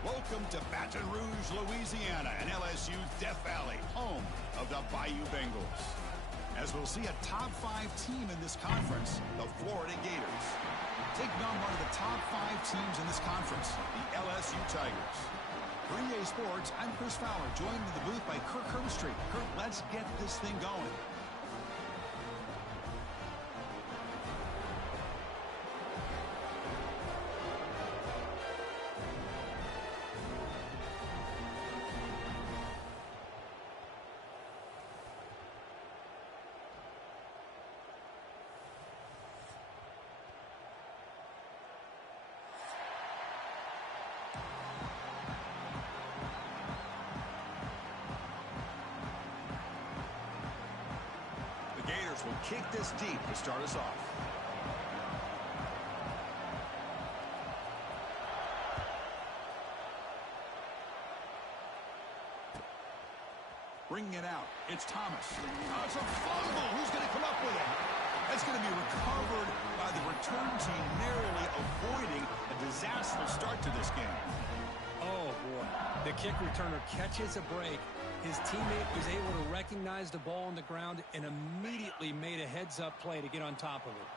Welcome to Baton Rouge, Louisiana, and LSU's Death Valley, home of the Bayou Bengals. As we'll see a top-5 team in this conference, the Florida Gators. Taking on one of the top-5 teams in this conference, the LSU Tigers. For EA Sports, I'm Chris Fowler, joined in the booth by Kirk Herbstreit. Kirk, let's get this thing going. Will kick this deep to start us off. Bringing it out. It's Thomas. Oh, it's a fumble. Who's going to come up with it? That's going to be recovered by the return team, narrowly avoiding a disastrous start to this game. Oh, boy. The kick returner catches a break. His teammate was able to recognize the ball on the ground and immediately made a heads-up play to get on top of it.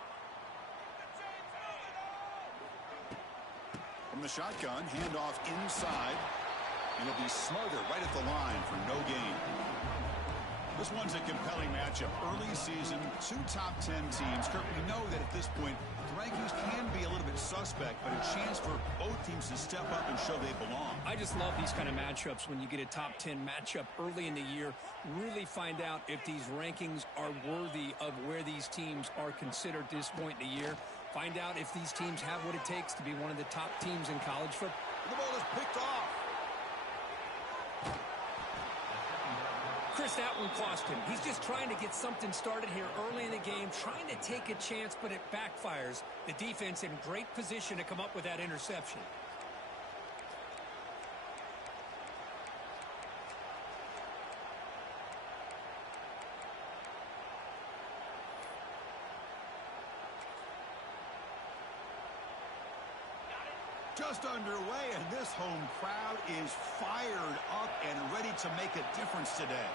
From the shotgun, handoff inside. And it'll be smothered right at the line for no gain. This one's a compelling matchup. Early season, 2 top 10 teams. Kirk, we know that at this point, the rankings can be a little bit suspect, but a chance for both teams to step up and show they belong. I just love these kind of matchups when you get a top 10 matchup early in the year. Really find out if these rankings are worthy of where these teams are considered at this point in the year. Find out if these teams have what it takes to be one of the top teams in college football. The ball is picked off. Chris, that one cost him. He's just trying to get something started here early in the game, trying to take a chance, but it backfires. The defense in great position to come up with that interception. Just underway, and this home crowd is fired up and ready to make a difference today.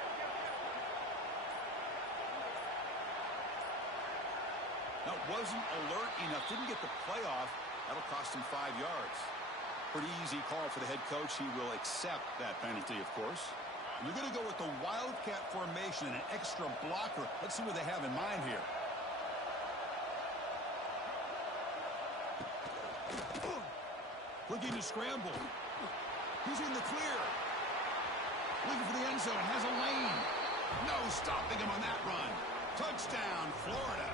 That wasn't alert enough, didn't get the play off. That'll cost him 5 yards. Pretty easy call for the head coach. He will accept that penalty, of course. You're going to go with the Wildcat formation and an extra blocker. Let's see what they have in mind here. Looking to scramble. He's in the clear. Looking for the end zone. Has a lane. No stopping him on that run. Touchdown, Florida.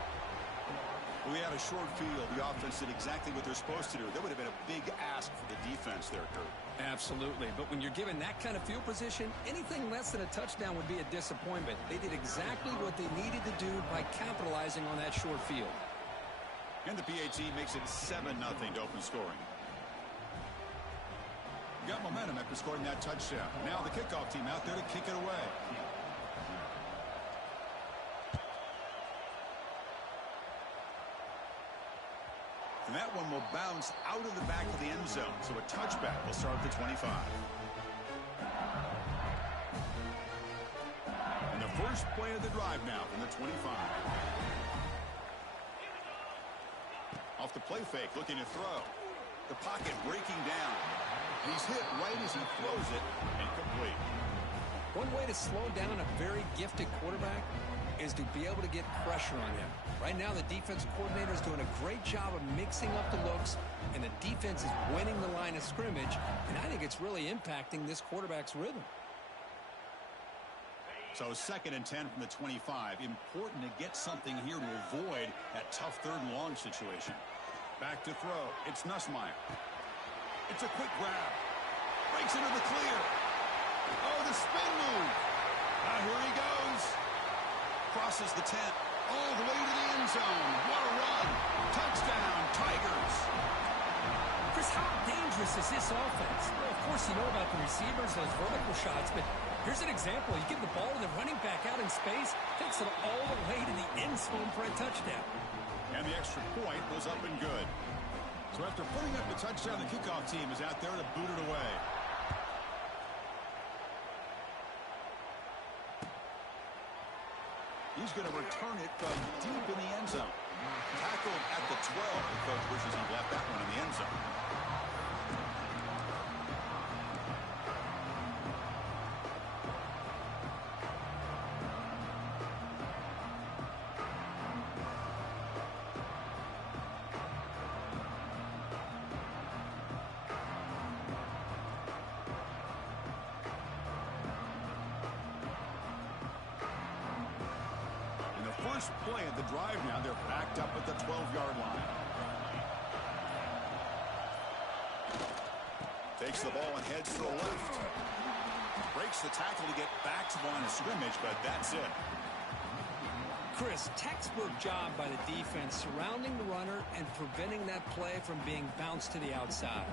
We had a short field. The offense did exactly what they're supposed to do. That would have been a big ask for the defense there, Kurt. Absolutely. But when you're given that kind of field position, anything less than a touchdown would be a disappointment. They did exactly what they needed to do by capitalizing on that short field. And the PAT makes it 7-0 to open scoring. Got momentum after scoring that touchdown. Now the kickoff team out there to kick it away. And that one will bounce out of the back of the end zone. So a touchback will start at the 25. And the first play of the drive now from the 25. Off the play fake, looking to throw. The pocket breaking down. And he's hit right as he throws it, incomplete. One way to slow down a very gifted quarterback is to be able to get pressure on him. Right now, the defense coordinator is doing a great job of mixing up the looks, and the defense is winning the line of scrimmage, and I think it's really impacting this quarterback's rhythm. So 2nd and 10 from the 25. Important to get something here to avoid that tough 3rd and long situation. Back to throw. It's Nussmeier. It's a quick grab. Breaks into the clear. Oh, the spin move. Here he goes. Crosses the 10. All the way to the end zone. What a run. Touchdown, Tigers. Chris, how dangerous is this offense? Well, of course, you know about the receivers, those vertical shots, but here's an example. You give the ball to the running back out in space, takes it all the way to the end zone for a touchdown. And the extra point was up and good. So after putting up the touchdown, the kickoff team is out there to boot it away. He's going to return it from deep in the end zone. Tackled at the 12. The coach wishes he left that one in the end zone. First play of the drive now. They're backed up at the 12-yard line. Takes the ball and heads to the left. Breaks the tackle to get back to the line of scrimmage, but that's it. Chris, textbook job by the defense surrounding the runner and preventing that play from being bounced to the outside.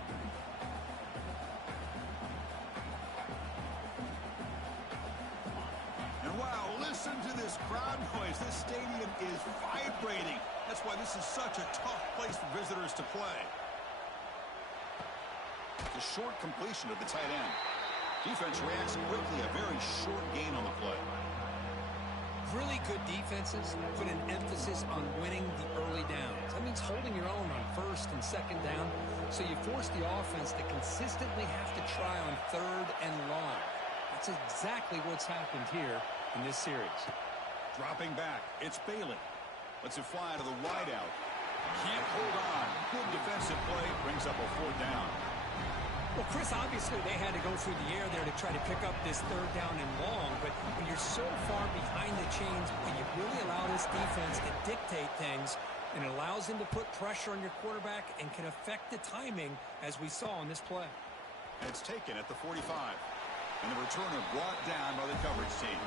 Listen to this crowd noise. This stadium is vibrating. That's why this is such a tough place for visitors to play. The short completion of the tight end. Defense reacts quickly. A very short gain on the play. Really good defenses put an emphasis on winning the early downs. That means holding your own on first and second down, so you force the offense to consistently have to try on third and long. That's exactly what's happened here in this series. Dropping back, it's Bailey. Lets it fly to the wideout. Can't hold on. Good defensive play. Brings up a 4th down. Well, Chris, obviously they had to go through the air there to try to pick up this 3rd down and long, but when you're so far behind the chains, you really allow this defense to dictate things, and it allows them to put pressure on your quarterback and can affect the timing, as we saw on this play. And it's taken at the 45. And the returner brought down by the coverage team.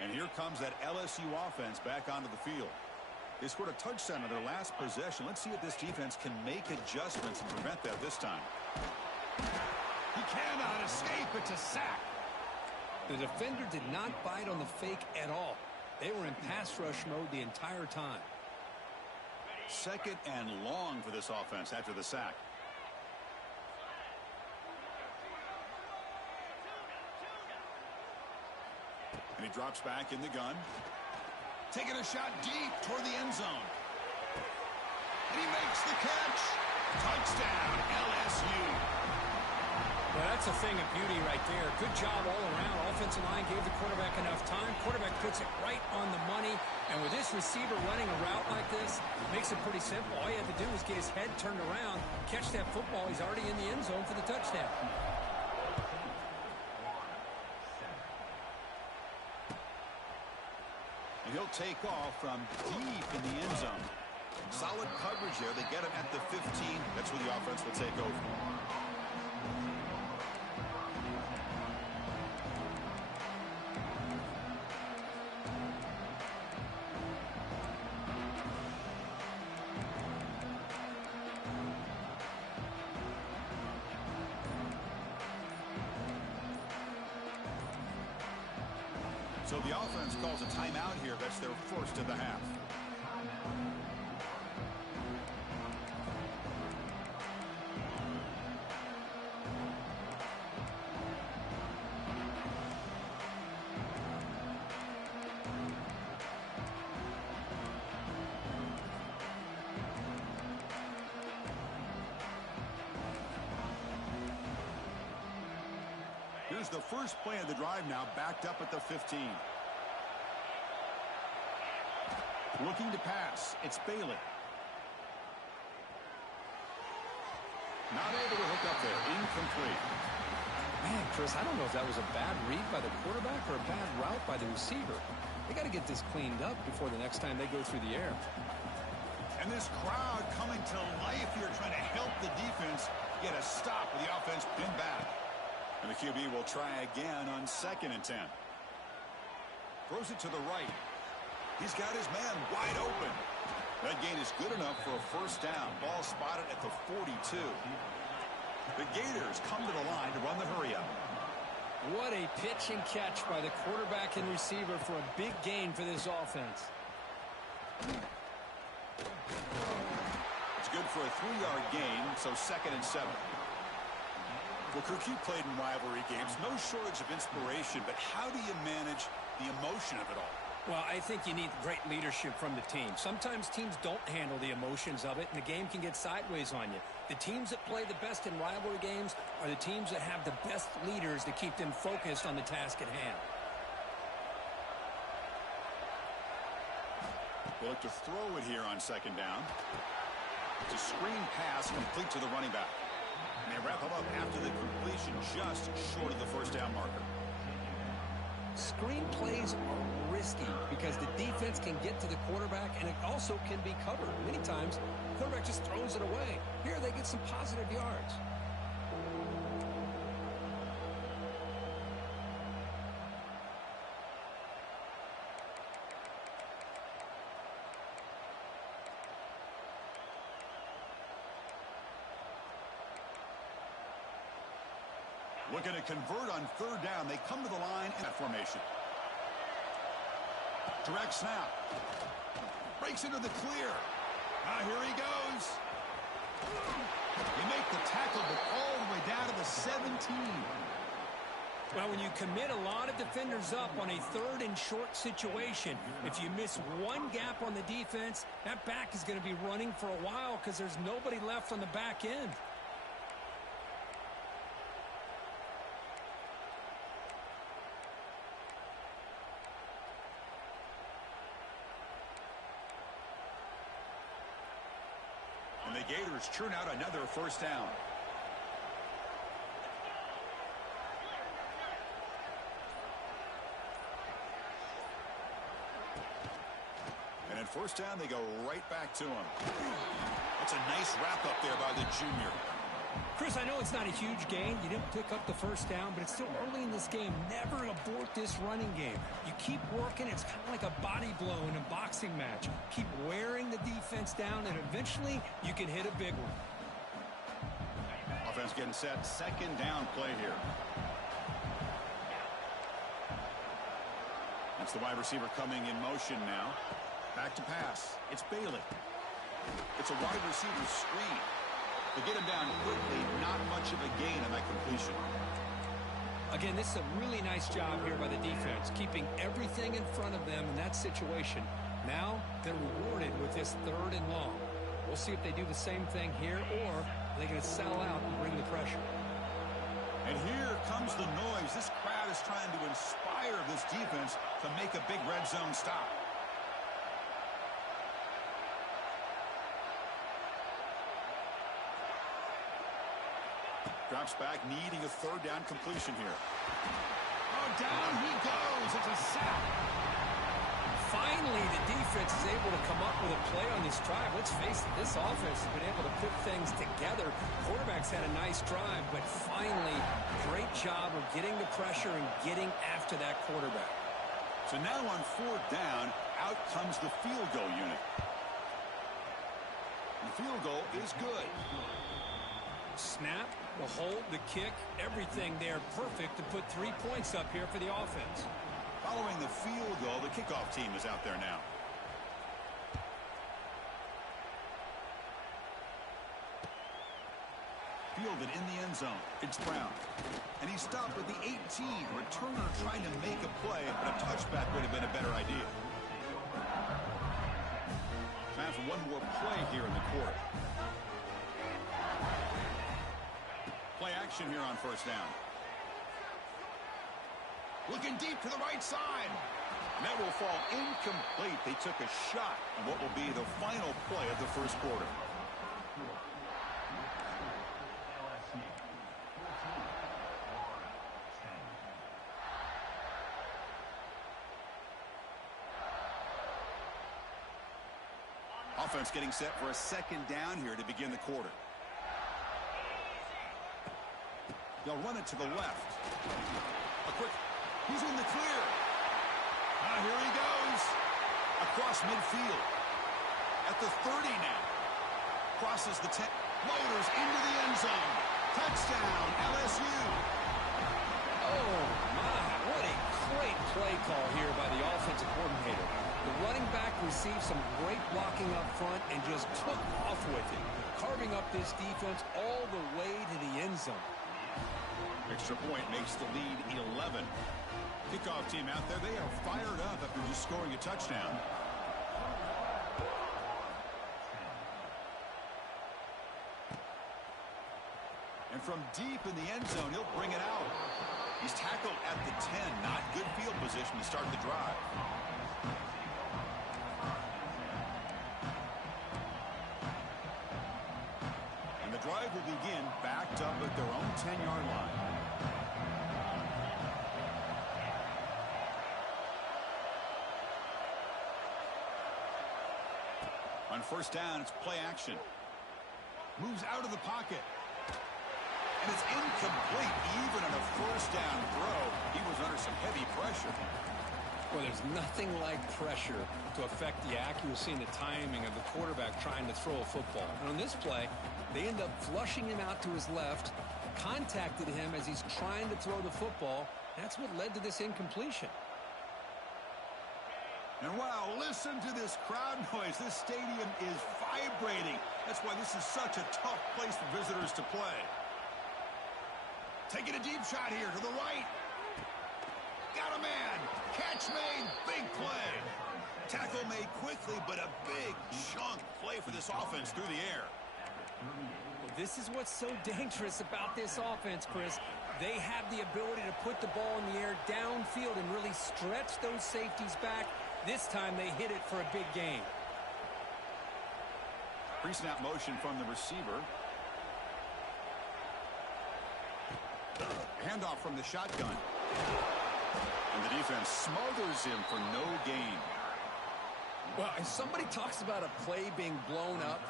And here comes that LSU offense back onto the field. They scored a touchdown on their last possession. Let's see if this defense can make adjustments and prevent that this time. He cannot escape. It's a sack. The defender did not bite on the fake at all. They were in pass rush mode the entire time. 2nd and long for this offense after the sack. And he drops back in the gun. Taking a shot deep toward the end zone. And he makes the catch. Touchdown, LSU. Well, that's a thing of beauty right there. Good job all around. Offensive line gave the quarterback enough time. Quarterback puts it right on the money. And with this receiver running a route like this, it makes it pretty simple. All you have to do is get his head turned around, catch that football. He's already in the end zone for the touchdown. And he'll take off from deep in the end zone. Solid coverage there. They get him at the 15. That's where the offense will take over. So the offense calls a timeout here. That's their first of the half. Here's the first play of the drive now, backed up at the 15. Looking to pass. It's Bailey. Not able to hook up there. Incomplete. Man, Chris, I don't know if that was a bad read by the quarterback or a bad route by the receiver. They got to get this cleaned up before the next time they go through the air. And this crowd coming to life here, trying to help the defense get a stop with the offense pinned back. And the QB will try again on 2nd and 10. Throws it to the right. He's got his man wide open. That gain is good enough for a first down. Ball spotted at the 42. The Gators come to the line to run the hurry-up. What a pitch and catch by the quarterback and receiver for a big gain for this offense. It's good for a 3-yard gain, so 2nd and 7. Well, Kirk, you played in rivalry games. No shortage of inspiration, but how do you manage the emotion of it all? Well, I think you need great leadership from the team. Sometimes teams don't handle the emotions of it, and the game can get sideways on you. The teams that play the best in rivalry games are the teams that have the best leaders to keep them focused on the task at hand. They look to throw it here on 2nd down. It's a screen pass complete to the running back. And they wrap him up after the completion, just short of the first down marker. Screen plays are risky because the defense can get to the quarterback, and it also can be covered. Many times, the quarterback just throws it away. Here, they get some positive yards. Looking to convert on 3rd down. They come to the line in that formation. Direct snap. Breaks into the clear. Here he goes. They make the tackle, but all the way down to the 17. Well, when you commit a lot of defenders up on a 3rd and short situation, if you miss one gap on the defense, that back is going to be running for a while because there's nobody left on the back end. And the Gators churn out another first down. And at first down, they go right back to him. That's a nice wrap up there by the junior. Chris, I know it's not a huge gain. You didn't pick up the first down, but it's still early in this game. Never abort this running game. You keep working. It's kind of like a body blow in a boxing match. Keep wearing the defense down, and eventually you can hit a big one. Offense getting set. 2nd down play here. That's the wide receiver coming in motion now. Back to pass. It's Bailey. It's a wide receiver screen. They get him down quickly. Not much of a gain on that completion. Again, this is a really nice job here by the defense, keeping everything in front of them in that situation. Now they're rewarded with this 3rd and long. We'll see if they do the same thing here, or are they going to sell out and bring the pressure. And here comes the noise. This crowd is trying to inspire this defense to make a big red zone stop. Drops back, needing a 3rd down completion here. Oh, down he goes. It's a sack. Finally, the defense is able to come up with a play on this drive. Let's face it, this offense has been able to put things together. Quarterback's had a nice drive, but finally, great job of getting the pressure and getting after that quarterback. So now on 4th down, out comes the field goal unit. The field goal is good. Snap, the hold, the kick, everything there perfect to put 3 points up here for the offense. Following the field goal, the kickoff team is out there now. Fielded in the end zone. It's Brown. And he stopped at the 18. Returner trying to make a play, but a touchback would have been a better idea. Time for one more play here in the quarter. Play action here on 1st down. Looking deep to the right side. And that will fall incomplete. They took a shot on what will be the final play of the first quarter. Offense getting set for a 2nd down here to begin the quarter. They'll run it to the left. He's in the clear. Here he goes. Across midfield. At the 30 now. Crosses the 10. Motors into the end zone. Touchdown, LSU. Oh, my. What a great play call here by the offensive coordinator. The running back received some great blocking up front and just took off with it, carving up this defense all the way to the end zone. Extra point makes the lead 11. Kickoff team out there, they are fired up after just scoring a touchdown. And from deep in the end zone, he'll bring it out. He's tackled at the 10. Not good field position to start the drive. And the drive will begin backed up at their own 10-yard line. On first down, it's play action. Moves out of the pocket. And it's incomplete. Even on a first down throw, he was under some heavy pressure. Well, there's nothing like pressure to affect the accuracy and the timing of the quarterback trying to throw a football. And on this play, they end up flushing him out to his left, contacted him as he's trying to throw the football. That's what led to this incompletion. And wow, listen to this crowd noise. This stadium is vibrating. That's why this is such a tough place for visitors to play. Taking a deep shot here to the right. Got a man. Catch made. Big play. Tackle made quickly, but a big chunk play for this offense through the air. Well, this is what's so dangerous about this offense, Chris. They have the ability to put the ball in the air downfield and really stretch those safeties back. This time they hit it for a big gain. Pre-snap motion from the receiver. Handoff from the shotgun. And the defense smothers him for no gain. Well, if somebody talks about a play being blown up,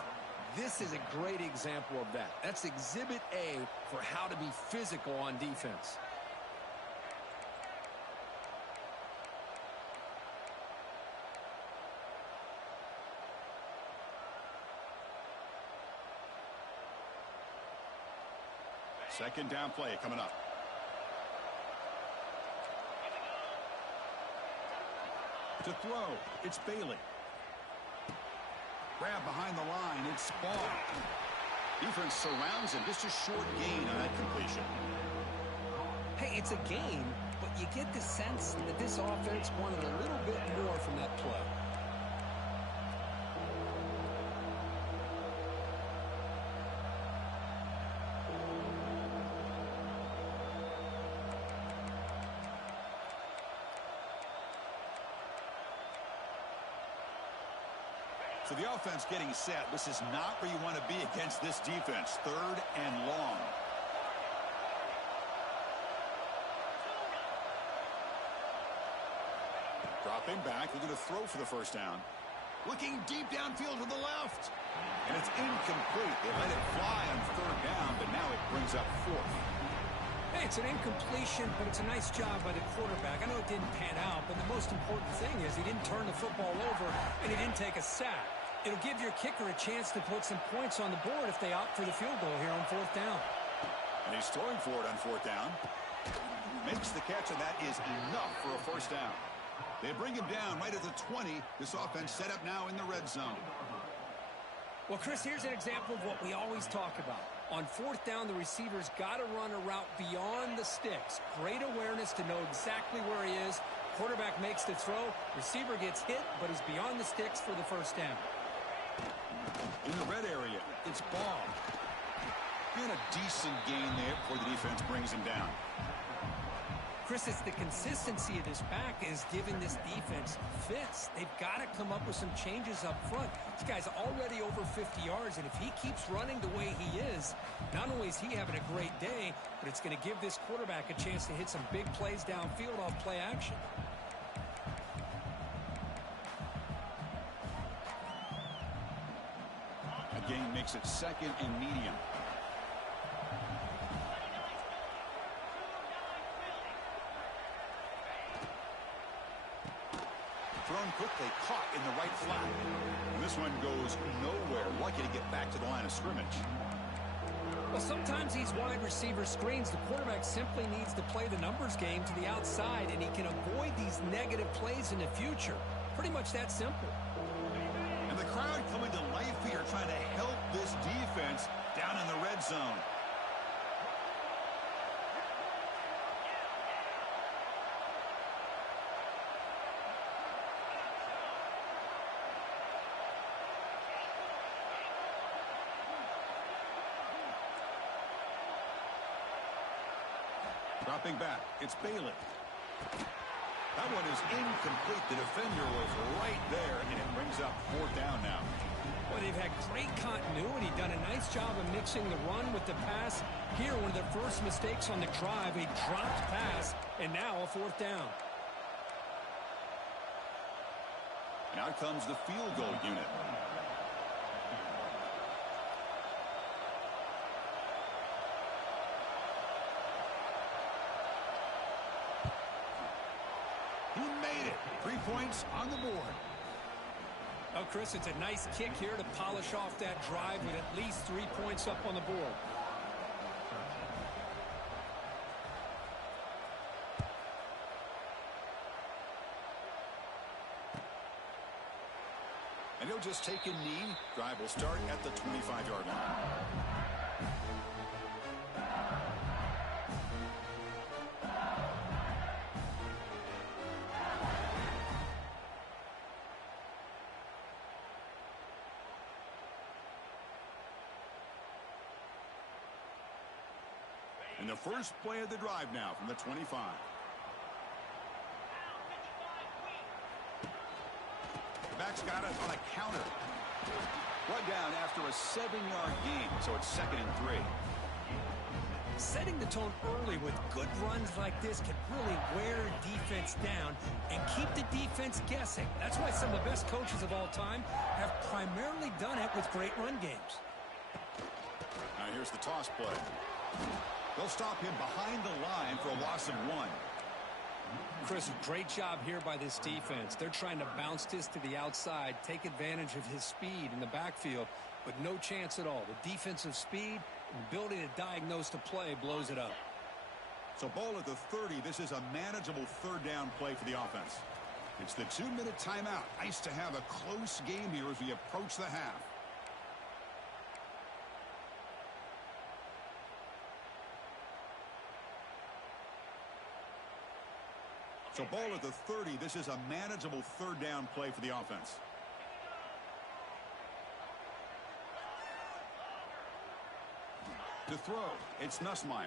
this is a great example of that. That's exhibit A for how to be physical on defense. Second down play coming up. To throw, it's Bailey. Grab behind the line, it's Ball. Defense surrounds him, just a short gain on that completion. Hey, it's a gain, but you get the sense that this offense wanted a little bit more from that play. So the offense getting set. This is not where you want to be against this defense. Third and long. Dropping back. They're going to throw for the first down. Looking deep downfield to the left. And it's incomplete. They let it fly on third down, but now it brings up fourth. Hey, it's an incompletion, but it's a nice job by the quarterback. I know it didn't pan out, but the most important thing is he didn't turn the football over and he didn't take a sack. It'll give your kicker a chance to put some points on the board if they opt for the field goal here on fourth down. And he's throwing for it on fourth down. Makes the catch, and that is enough for a first down. They bring him down right at the 20. This offense set up now in the red zone. Well, Chris, here's an example of what we always talk about. On fourth down, the receiver's got to run a route beyond the sticks. Great awareness to know exactly where he is. Quarterback makes the throw. Receiver gets hit, but he's beyond the sticks for the first down. In the red area, it's Ball. And a decent gain there before the defense brings him down. Chris, it's the consistency of this back is giving this defense fits. They've got to come up with some changes up front. This guy's already over 50 yards, and if he keeps running the way he is, not only is he having a great day, but it's going to give this quarterback a chance to hit some big plays downfield off play action. A gain makes it second and medium. Throw thrown quickly, caught in the right flat. And this one goes nowhere. Lucky to get back to the line of scrimmage. Well, sometimes these wide receiver screens, the quarterback simply needs to play the numbers game to the outside, and he can avoid these negative plays in the future. Pretty much that simple. And the crowd coming to life here, trying to help this defense down in the red zone. Dropping back, it's Bailey. That one is incomplete. The defender was right there, and it brings up fourth down now. Well, they've had great continuity, done a nice job of mixing the run with the pass. Here, one of their first mistakes on the drive, a dropped pass, and now a fourth down. And out comes the field goal unit. He made it. 3 points on the board. Oh, Chris, it's a nice kick here to polish off that drive with at least 3 points up on the board. And he'll just take a knee. Drive will start at the 25-yard line. And the first play of the drive now from the 25. Back's got it on a counter. Brought down after a 7-yard gain, so it's 2nd and 3. Setting the tone early with good runs like this can really wear defense down and keep the defense guessing. That's why some of the best coaches of all time have primarily done it with great run games. Now here's the toss play. They'll stop him behind the line for a loss of 1. Chris, great job here by this defense. They're trying to bounce this to the outside, take advantage of his speed in the backfield, but no chance at all. The defensive speed and ability to diagnose the play blows it up. So ball at the 30. This is a manageable third down play for the offense. It's the 2-minute timeout. Nice to have a close game here as we approach the half. So ball at the 30. This is a manageable third down play for the offense. To throw, it's Nussmeier.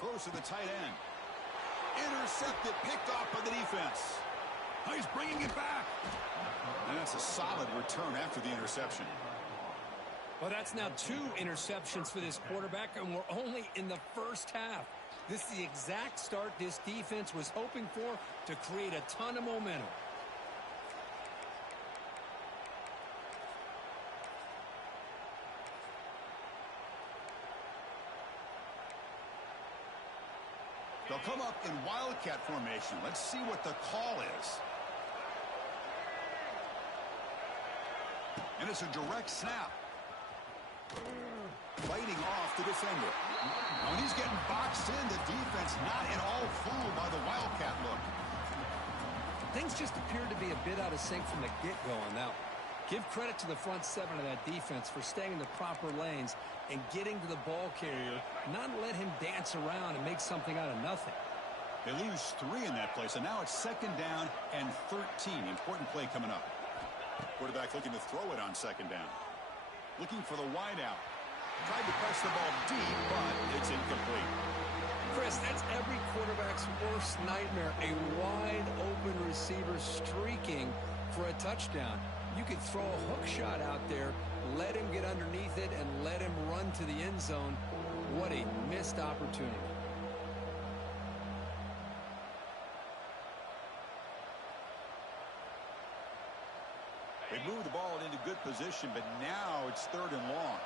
Throws to the tight end. Intercepted, picked off by the defense. Oh, he's bringing it back. And that's a solid return after the interception. Well, that's now 2 interceptions for this quarterback, and we're only in the first half. This is the exact start this defense was hoping for to create a ton of momentum. They'll come up in Wildcat formation. Let's see what the call is. And it's a direct snap. Fighting off the defender. When he's getting boxed in, the defense not at all fooled by the Wildcat look. Things just appeared to be a bit out of sync from the get-go on that one. Give credit to the front 7 of that defense for staying in the proper lanes and getting to the ball carrier, not let him dance around and make something out of nothing. They lose 3 in that play, so now it's 2nd down and 13. Important play coming up. Quarterback looking to throw it on 2nd down. Looking for the wideout. Tried to press the ball deep, but it's incomplete. Chris, that's every quarterback's worst nightmare. A wide-open receiver streaking for a touchdown. You could throw a hook shot out there, let him get underneath it, and let him run to the end zone. What a missed opportunity. They moved the ball into good position, but now it's 3rd and long.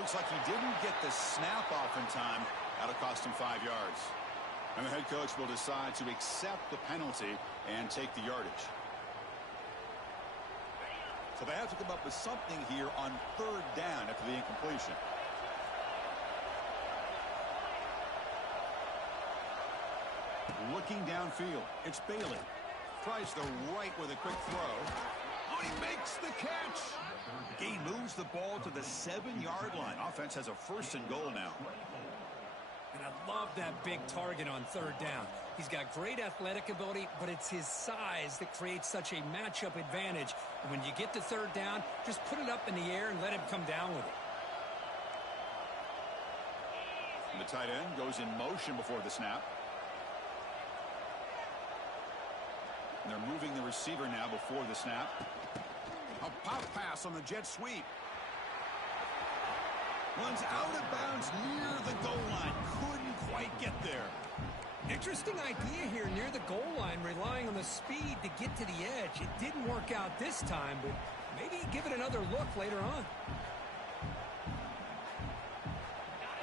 Looks like he didn't get the snap off in time. That'll cost him 5 yards. And the head coach will decide to accept the penalty and take the yardage. So they have to come up with something here on 3rd down after the incompletion. Looking downfield, it's Bailey. Tries the right with a quick throw. Oh, he makes the catch. He moves the ball to the 7-yard line. Offense has a 1st and goal now. And I love that big target on 3rd down. He's got great athletic ability, but it's his size that creates such a matchup advantage. And when you get to 3rd down, just put it up in the air and let him come down with it. And the tight end goes in motion before the snap. And they're moving the receiver now before the snap. A pop pass on the jet sweep. Runs out of bounds near the goal line. Couldn't quite get there. Interesting idea here near the goal line, relying on the speed to get to the edge. It didn't work out this time, but maybe give it another look later on.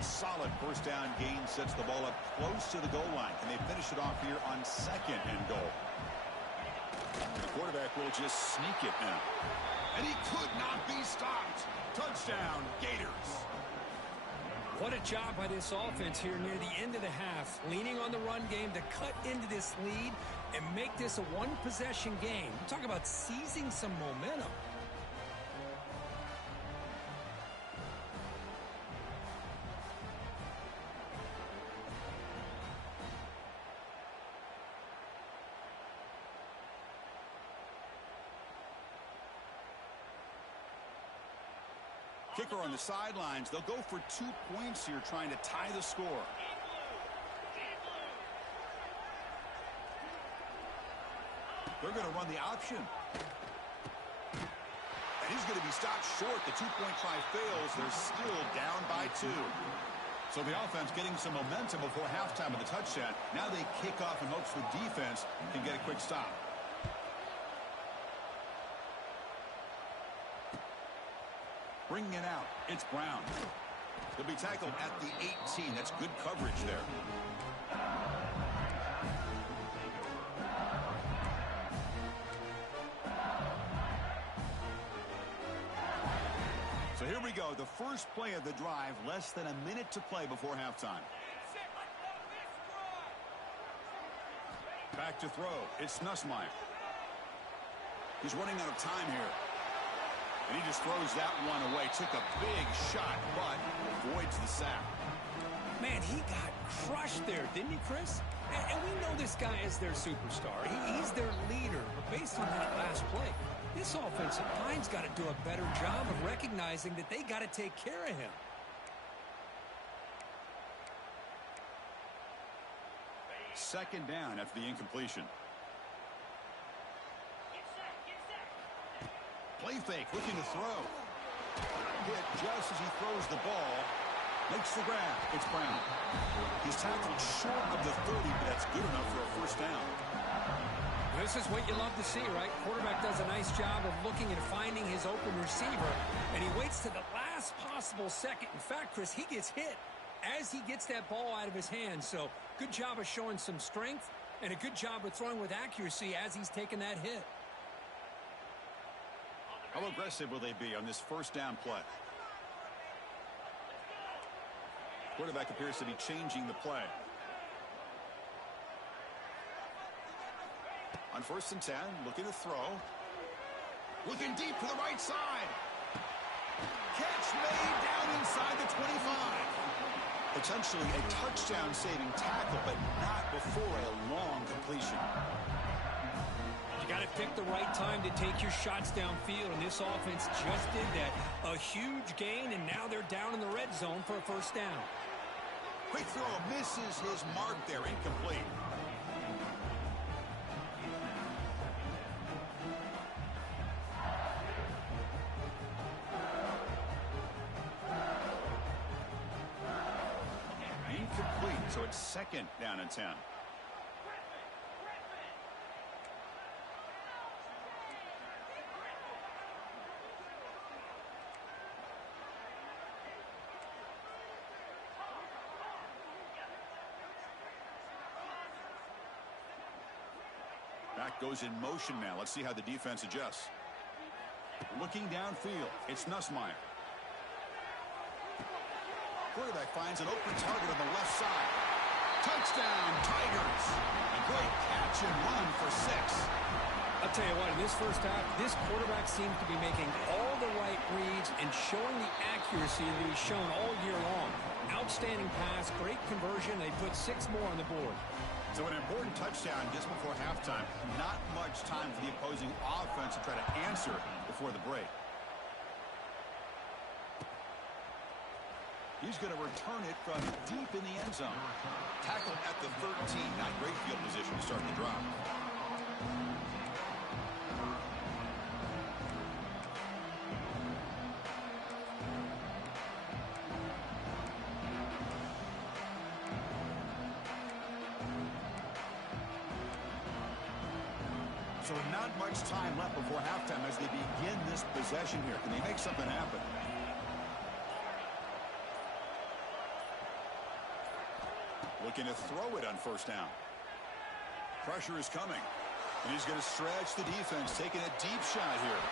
Solid 1st down gain sets the ball up close to the goal line. Can they finish it off here on 2nd and goal? The quarterback will just sneak it now. And he could not be stopped. Touchdown, Gators. What a job by this offense here near the end of the half. Leaning on the run game to cut into this lead and make this a 1-possession game. Talk about seizing some momentum. Kicker on the sidelines. They'll go for 2 points here, trying to tie the score. They're going to run the option. And he's going to be stopped short. The 2-point try fails. They're still down by 2. So the offense getting some momentum before halftime of the touchdown. Now they kick off in hopes the defense can get a quick stop. Bringing it out, it's Brown. He'll be tackled at the 18. That's good coverage there. So here we go, the first play of the drive, less than a minute to play before halftime. Back to throw, it's Nussmeier. He's running out of time here. And he just throws that one away. Took a big shot, but avoids the sack. Man, he got crushed there, didn't he, Chris? And we know this guy is their superstar. He's their leader. But based on that last play, this offensive line's got to do a better job of recognizing that they got to take care of him. Second down after the incompletion. Play fake, looking to throw. Hit just as he throws the ball. Makes the grab. It's Brown. He's tackled short of the 30, but that's good enough for a 1st down. This is what you love to see, right? Quarterback does a nice job of looking and finding his open receiver, and he waits to the last possible second. In fact, Chris, he gets hit as he gets that ball out of his hands. So good job of showing some strength and a good job of throwing with accuracy as he's taking that hit. How aggressive will they be on this 1st down play? Quarterback appears to be changing the play. On 1st and 10, looking to throw. Looking deep to the right side. Catch made down inside the 25. Potentially a touchdown-saving tackle, but not before a long completion. You got to pick the right time to take your shots downfield, and this offense just did that. A huge gain, and now they're down in the red zone for a 1st down. Quick throw misses his mark there, incomplete. Incomplete, so it's 2nd down and 10. Quarterback goes in motion now. Let's see how the defense adjusts. Looking downfield, it's Nussmeier. Quarterback finds an open target on the left side. Touchdown, Tigers! A great catch and run for 6. I'll tell you what, in this first half, this quarterback seems to be making all the right reads and showing the accuracy that he's shown all year long. Outstanding pass, great conversion. They put 6 more on the board. So an important touchdown just before halftime. Not much time for the opposing offense to try to answer before the break. He's going to return it from deep in the end zone. Tackle at the 13. Not great field position to start the drive. So not much time left before halftime as they begin this possession here. Can they make something happen? Looking to throw it on first down. Pressure is coming. And he's going to stretch the defense, taking a deep shot here.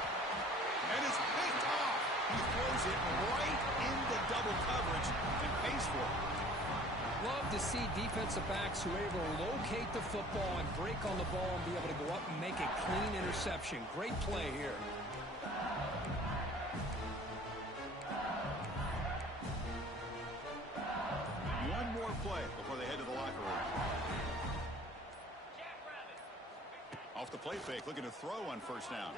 And it's picked off. He throws it right into double coverage and pays for it. Love to see defensive backs who are able to locate the football and break on the ball and be able to go up and make a clean interception. Great play here. One more play before they head to the locker room. Off the play fake, looking to throw on first down.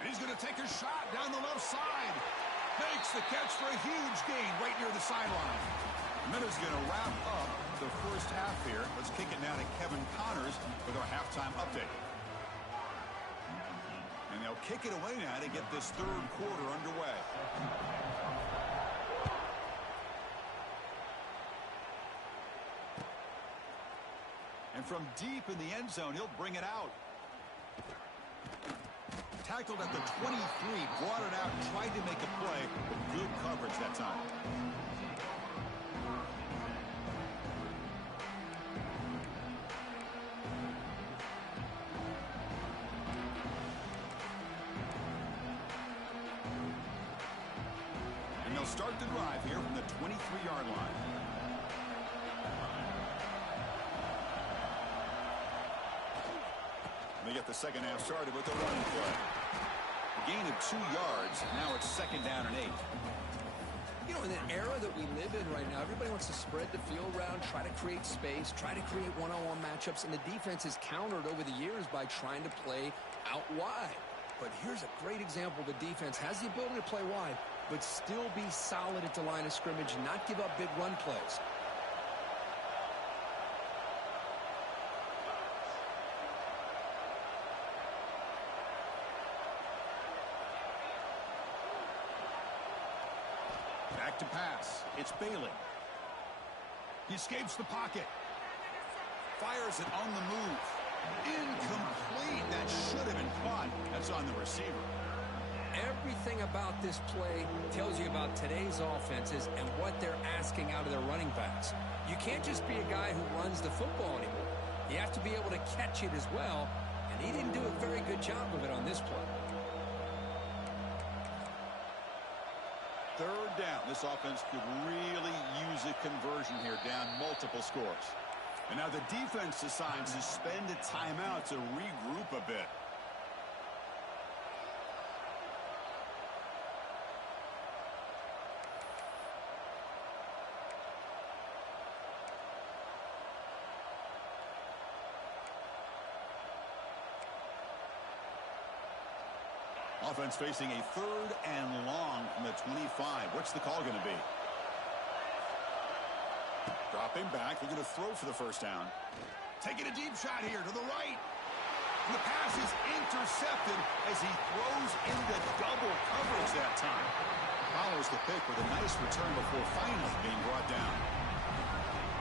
And he's going to take a shot down the left side. Makes the catch for a huge gain right near the sideline. Minutes going to wrap up the first half here. Let's kick it now to Kevin Connors with our halftime update. And they'll kick it away now to get this third quarter underway. And from deep in the end zone, he'll bring it out. Tackled at the 23, brought it out, tried to make a play, but good coverage that time. And they'll start the drive here from the 23-yard line. They get the second half started with a running play. A gain of 2 yards. Now it's second down and 8. You know, in the era that we live in right now, everybody wants to spread the field around, try to create space, try to create one-on-one matchups, and the defense is countered over the years by trying to play out wide. But here's a great example. The defense has the ability to play wide, but still be solid at the line of scrimmage and not give up big run plays. Back to pass. It's Bailey. He escapes the pocket. Fires it on the move. Incomplete. That should have been caught. That's on the receiver. Everything about this play tells you about today's offenses and what they're asking out of their running backs. You can't just be a guy who runs the football anymore. You have to be able to catch it as well, and he didn't do a very good job of it on this play. Third down. This offense could really use a conversion here, down multiple scores. And now the defense decides to spend a timeout to regroup a bit. Offense facing a third and long from the 25. What's the call going to be? Dropping back, looking to throw for the first down. Taking a deep shot here to the right. And the pass is intercepted as he throws into double coverage that time. Follows the pick with a nice return before finally being brought down.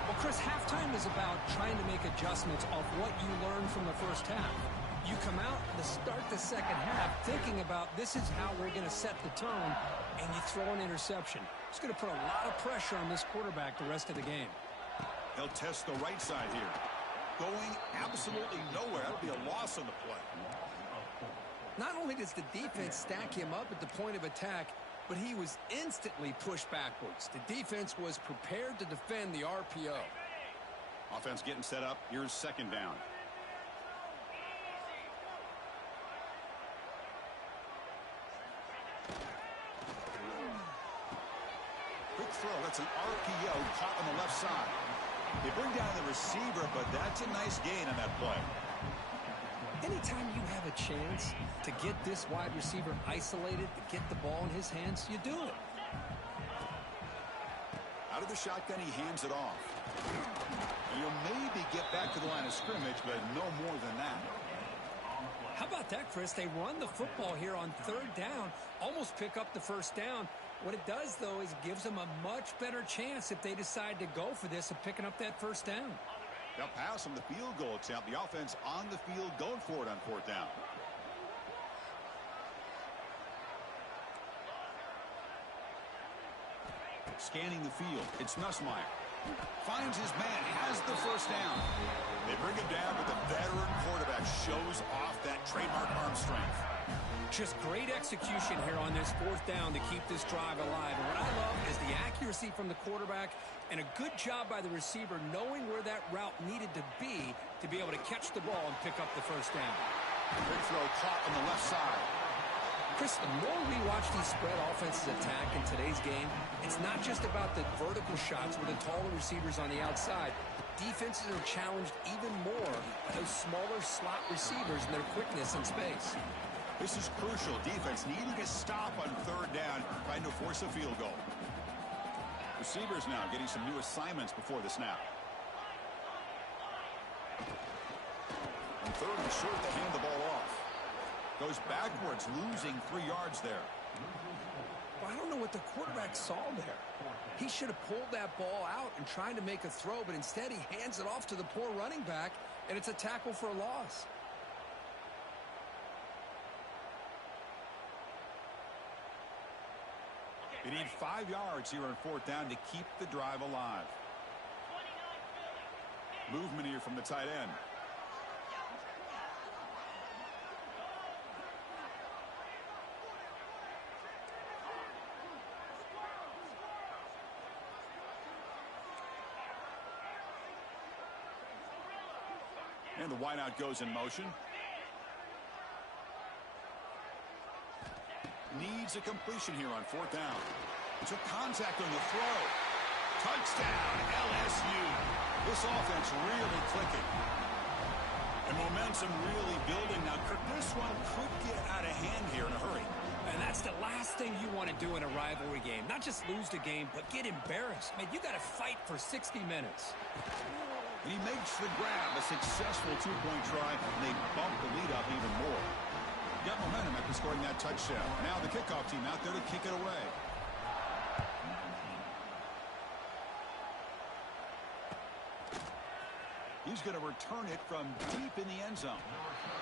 Well, Chris, halftime is about trying to make adjustments off what you learned from the first half. You come out to start the second half thinking about this is how we're going to set the tone, and you throw an interception. It's going to put a lot of pressure on this quarterback the rest of the game. He'll test the right side here. going absolutely nowhere. That'll be a loss on the play. Not only does the defense stack him up at the point of attack, but he was instantly pushed backwards. The defense was prepared to defend the RPO. Offense getting set up. Here's second down. Quick throw. That's an RPO caught on the left side. They bring down the receiver, but that's a nice gain on that play. Anytime you have a chance to get this wide receiver isolated, to get the ball in his hands, you do it. Out of the shotgun, he hands it off. You'll maybe get back to the line of scrimmage, but no more than that. How about that, Chris? They run the football here on third down, almost pick up the first down. What it does, though, is it gives them a much better chance if they decide to go for this of picking up that first down. They'll pass on the field goal attempt. The offense on the field going for it on fourth down. Scanning the field. It's Nussmeier. Finds his man. Has the first down. They bring him down, but the veteran quarterback shows off that trademark arm strength. Just great execution here on this fourth down to keep this drive alive. And what I love is the accuracy from the quarterback and a good job by the receiver knowing where that route needed to be able to catch the ball and pick up the first down. Big throw caught on the left side. Chris, the more we watch these spread offenses attack in today's game, it's not just about the vertical shots with the taller receivers on the outside. Defenses are challenged even more by those smaller slot receivers and their quickness in space. This is crucial. Defense needing a stop on third down, trying to force a field goal. Receivers now getting some new assignments before the snap. On third and short, they hand the ball off. Goes backwards, losing 3 yards there. Well, I don't know what the quarterback saw there. He should have pulled that ball out and tried to make a throw, but instead he hands it off to the poor running back, and it's a tackle for a loss. They need 5 yards here on fourth down to keep the drive alive. Movement here from the tight end. And the wideout goes in motion. Needs a completion here on fourth down. Took contact on the throw. Touchdown, LSU. This offense really clicking. And momentum really building. Now, this one could get out of hand here in a hurry. And that's the last thing you want to do in a rivalry game. Not just lose the game, but get embarrassed. Man, you got to fight for 60 minutes. He makes the grab, a successful two-point try, and they bump the lead up even more. Got momentum after scoring that touchdown. Now the kickoff team out there to kick it away. He's going to return it from deep in the end zone.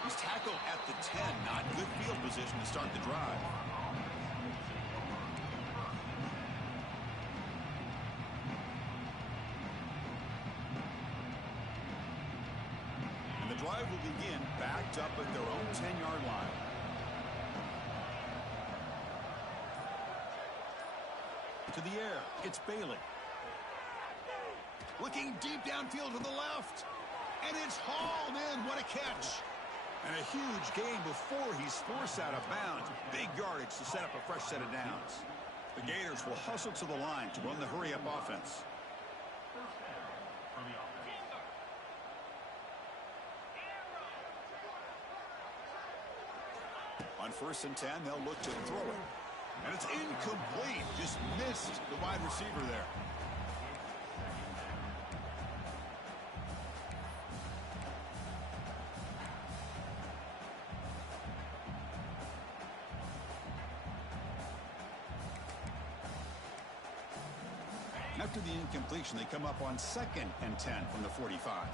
He's tackled at the 10. Not good field position to start the drive. And the drive will begin backed up at their own 10-yard line. To the air, it's Bailey. Looking deep downfield to the left. And it's hauled in. What a catch. And a huge gain before he's forced out of bounds. Big yardage to set up a fresh set of downs. The Gators will hustle to the line to run the hurry-up offense. On 1st and 10, they'll look to throw it. And it's incomplete. Just missed the wide receiver there. After the incompletion, they come up on 2nd and 10 from the 45.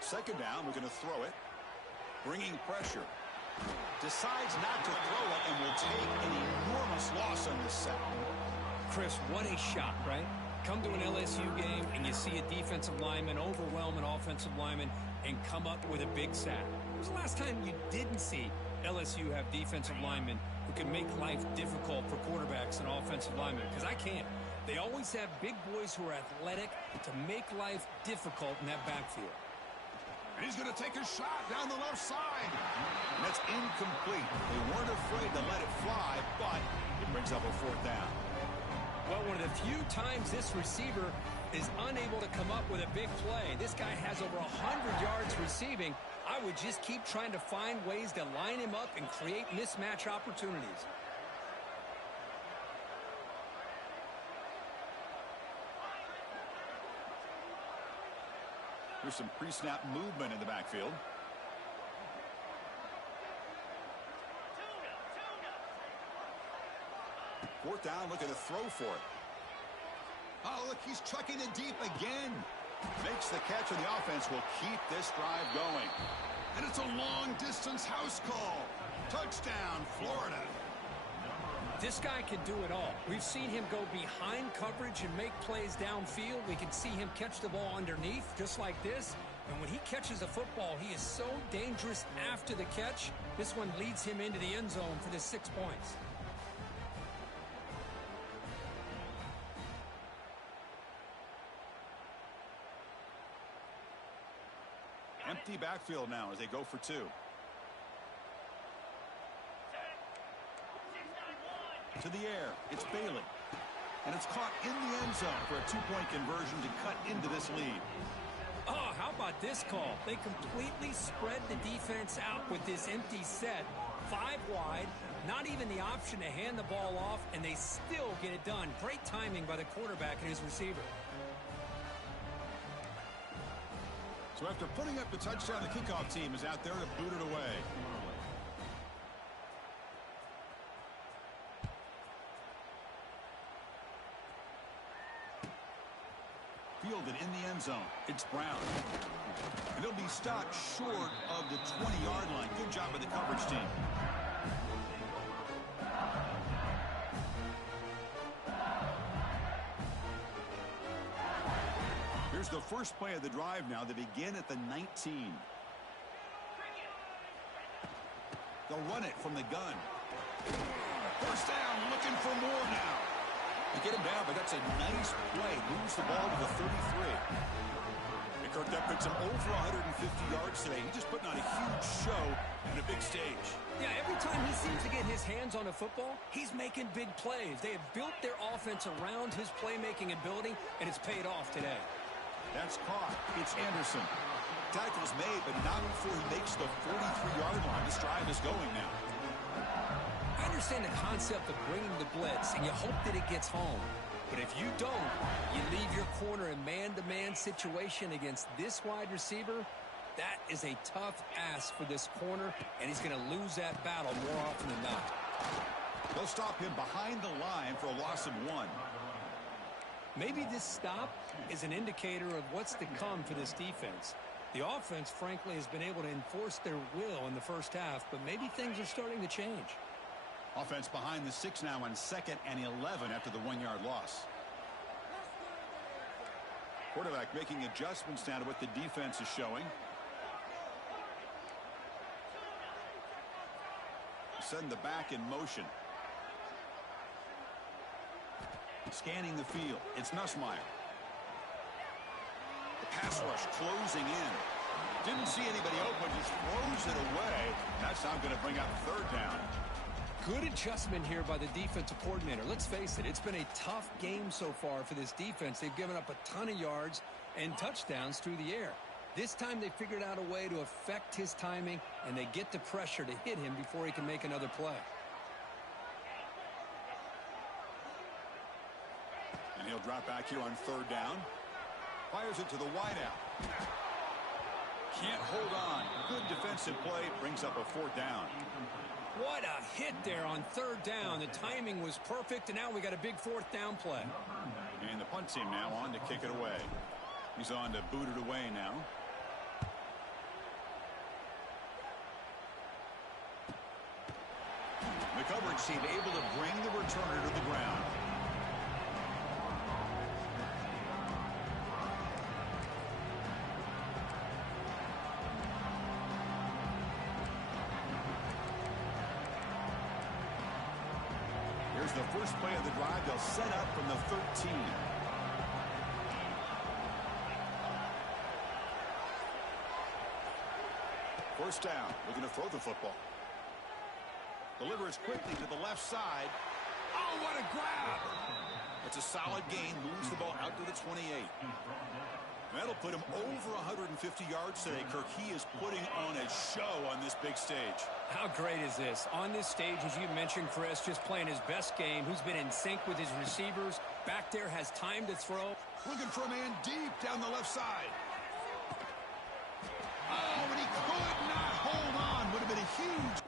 Second down, we're going to throw it. Bringing pressure. Decides not to throw it and will take an enormous loss on this set. Chris, what a shot, right? come to an LSU game and you see a defensive lineman overwhelm an offensive lineman and come up with a big sack. When was the last time you didn't see LSU have defensive linemen who can make life difficult for quarterbacks and offensive linemen? Because I can't. They always have big boys who are athletic to make life difficult in that backfield. And he's going to take a shot down the left side. And that's incomplete. They weren't afraid to let it fly, but it brings up a fourth down. Well, one of the few times this receiver is unable to come up with a big play. This guy has over 100 yards receiving. I would just keep trying to find ways to line him up and create mismatch opportunities. There's some pre-snap movement in the backfield. Fourth down, looking to throw for it. Oh, look, he's chucking it deep again. Makes the catch, and the offense will keep this drive going. And it's a long-distance house call. Touchdown, Florida. This guy can do it all. We've seen him go behind coverage and make plays downfield. We can see him catch the ball underneath, just like this. And when he catches a football, he is so dangerous after the catch. This one leads him into the end zone for the 6 points. Empty backfield now as they go for two. To the air, it's Bailey. And it's caught in the end zone for a two-point conversion to cut into this lead. Oh, how about this call? They completely spread the defense out with this empty set. 5 wide, not even the option to hand the ball off, and they still get it done. Great timing by the quarterback and his receiver. So after putting up the touchdown, the kickoff team is out there to boot it away. Fielded in the end zone. It's Brown. And it'll be stopped short of the 20-yard line. Good job by the coverage team. Here's the first play of the drive now. They begin at the 19. They'll run it from the gun. First down, looking for more now. They get him down, but that's a nice play. Moves the ball to the 33. And Kirk, that puts him over 150 yards today. He's just putting on a huge show and a big stage. Yeah, every time he seems to get his hands on a football, he's making big plays. They have built their offense around his playmaking ability, and it's paid off today. That's caught. It's Anderson. Tackle's made, but not before he makes the 43-yard line. This drive is going now. I understand the concept of bringing the blitz, and you hope that it gets home. But if you don't, you leave your corner in man-to-man situation against this wide receiver. That is a tough ask for this corner, and he's going to lose that battle more often than not. They'll stop him behind the line for a loss of 1. Maybe this stop is an indicator of what's to come for this defense. The offense, frankly, has been able to enforce their will in the first half, but maybe things are starting to change. Offense behind the 6 now on 2nd and 11 after the 1-yard loss. Quarterback making adjustments now to what the defense is showing. Send the back in motion. Scanning the field. It's Nussmeier. The pass rush closing in. Didn't see anybody open. Just throws it away. That's now going to bring up 3rd down. Good adjustment here by the defensive coordinator. Let's face it, it's been a tough game so far for this defense. They've given up a ton of yards and touchdowns through the air. This time they figured out a way to affect his timing, and they get the pressure to hit him before he can make another play. And he'll drop back here on 3rd down. Fires it to the wideout. Can't hold on. Good defensive play. Brings up a 4th down. What a hit there on 3rd down. The timing was perfect, and now we got a big 4th down play. And the punt team now on to kick it away. He's on to boot it away now. The coverage team able to bring the returner to the ground. the first play of the drive. They'll set up from the 13. First down, looking to throw the football. Delivers quickly to the left side. Oh, what a grab! It's a solid gain, moves the ball out to the 28. That'll put him over 150 yards today, Kirk. He is putting on a show on this big stage. How great is this? On this stage, as you mentioned, Chris, just playing his best game. He's been in sync with his receivers. Back there, has time to throw. Looking for a man deep down the left side. Oh, but he could not hold on. Would have been a huge...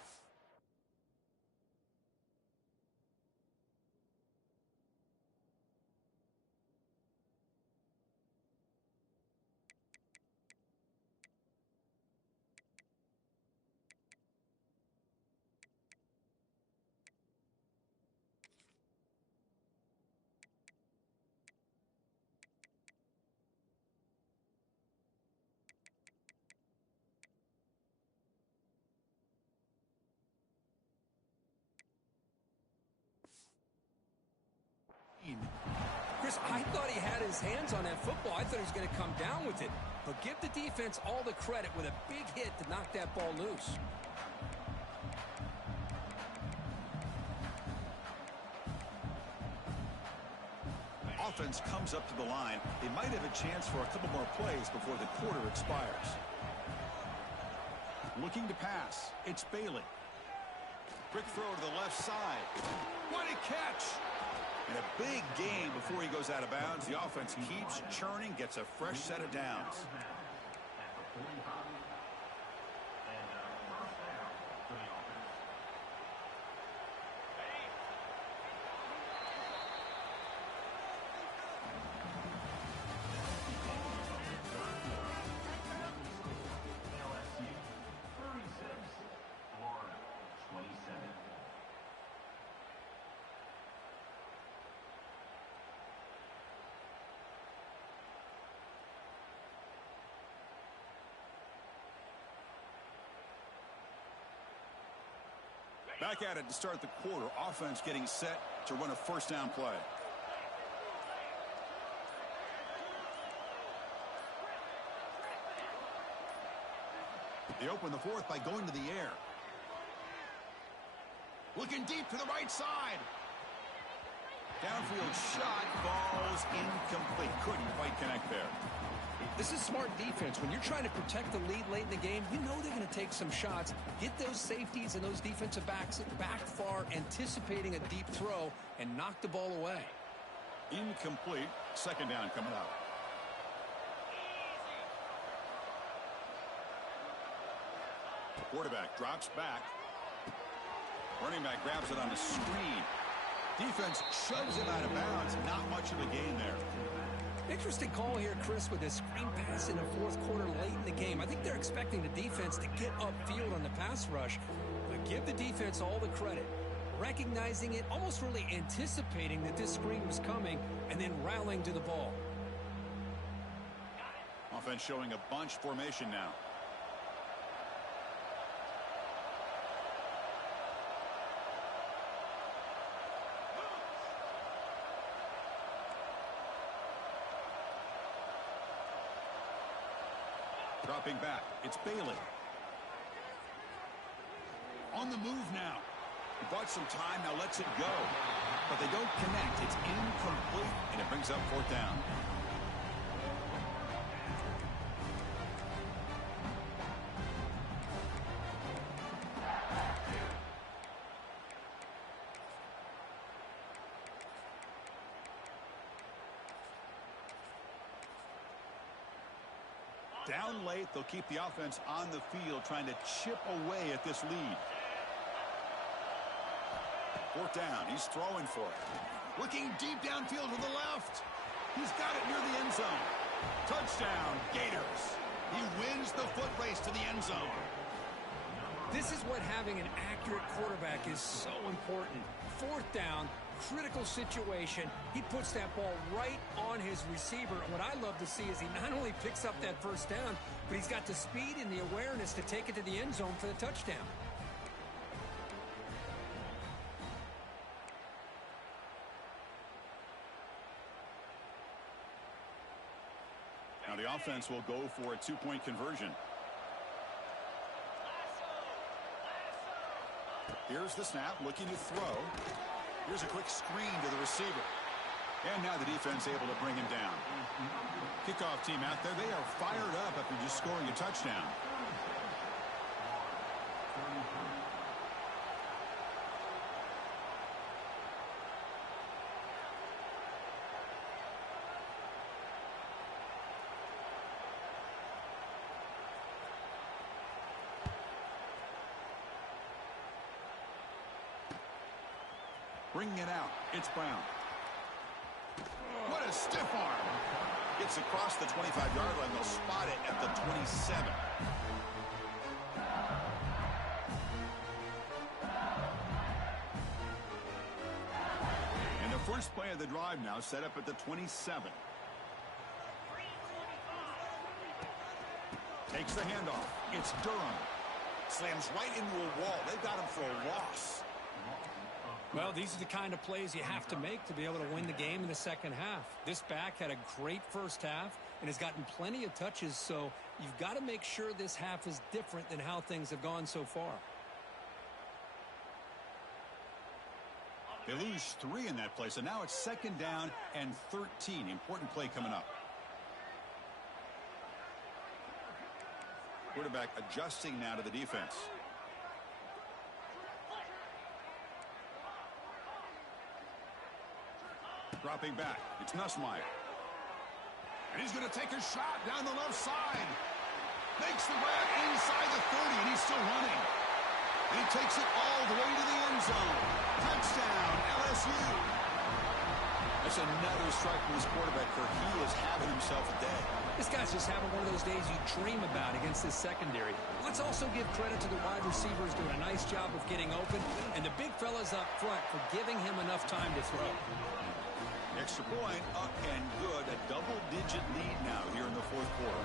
Chris, I thought he had his hands on that football. I thought he was going to come down with it. But give the defense all the credit with a big hit to knock that ball loose. Offense comes up to the line. They might have a chance for a couple more plays before the quarter expires. Looking to pass. It's Bailey. Quick throw to the left side. What a catch! And a big gain before he goes out of bounds. The offense keeps churning, gets a fresh set of downs. Back at it to start the quarter. Offense getting set to run a first down play. They open the fourth by going to the air. Looking deep to the right side. Downfield shot falls incomplete. Couldn't quite connect there. This is smart defense. When you're trying to protect the lead late in the game, you know they're going to take some shots. Get those safeties and those defensive backs back far, anticipating a deep throw, and knock the ball away. Incomplete. Second down coming up. Quarterback drops back. Running back grabs it on a screen. Defense shoves him out of bounds. Not much of a gain there. Interesting call here, Chris, with a screen pass in the fourth quarter late in the game. I think they're expecting the defense to get upfield on the pass rush. But give the defense all the credit. Recognizing it, almost really anticipating that this screen was coming, and then rallying to the ball. Offense showing a bunch formation now. Dropping back. It's Bailey. On the move now. He bought some time, now lets it go. But they don't connect. It's incomplete, and it brings up fourth down. Down late, they'll keep the offense on the field, trying to chip away at this lead. Fourth down, he's throwing for it. Looking deep downfield to the left. He's got it near the end zone. Touchdown, Gators. He wins the foot race to the end zone. This is what having an accurate quarterback is so important. Fourth down, critical situation. He puts that ball right on his receiver. And what I love to see is he not only picks up that first down, but he's got the speed and the awareness to take it to the end zone for the touchdown. Now the offense will go for a two-point conversion. Here's the snap, looking to throw. Here's a quick screen to the receiver. And now the defense able to bring him down. Kickoff team out there, they are fired up after just scoring a touchdown. Bringing it out, it's Brown. What a stiff arm. Gets across the 25-yard line. They'll spot it at the 27. And the first play of the drive now set up at the 27. Takes the handoff. It's Durham. Slams right into a wall. They've got him for a loss. Well, these are the kind of plays you have to make to be able to win the game in the second half. This back had a great first half and has gotten plenty of touches, so you've got to make sure this half is different than how things have gone so far. They lose 3 in that play, so now it's second down and 13. Important play coming up. Quarterback adjusting now to the defense. Dropping back. It's Nussmeier. And he's going to take a shot down the left side. Makes the grab inside the 30, and he's still running. And he takes it all the way to the end zone. Touchdown, LSU. That's another strike from his quarterback, Kirk. He is having himself a day. This guy's just having one of those days you dream about against this secondary. Let's also give credit to the wide receivers doing a nice job of getting open, and the big fellas up front for giving him enough time to throw. Extra point, up and good. A double-digit lead now here in the fourth quarter.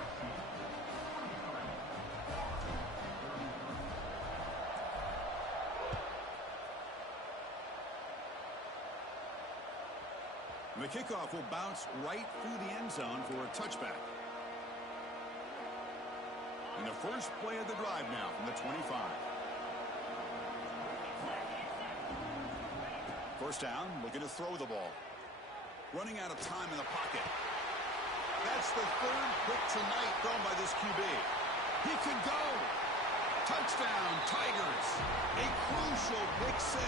And the kickoff will bounce right through the end zone for a touchback. And the first play of the drive now from the 25. First down, looking to throw the ball. Running out of time in the pocket. That's the third pick tonight thrown by this QB. He could go. Touchdown, Tigers. A crucial pick 6.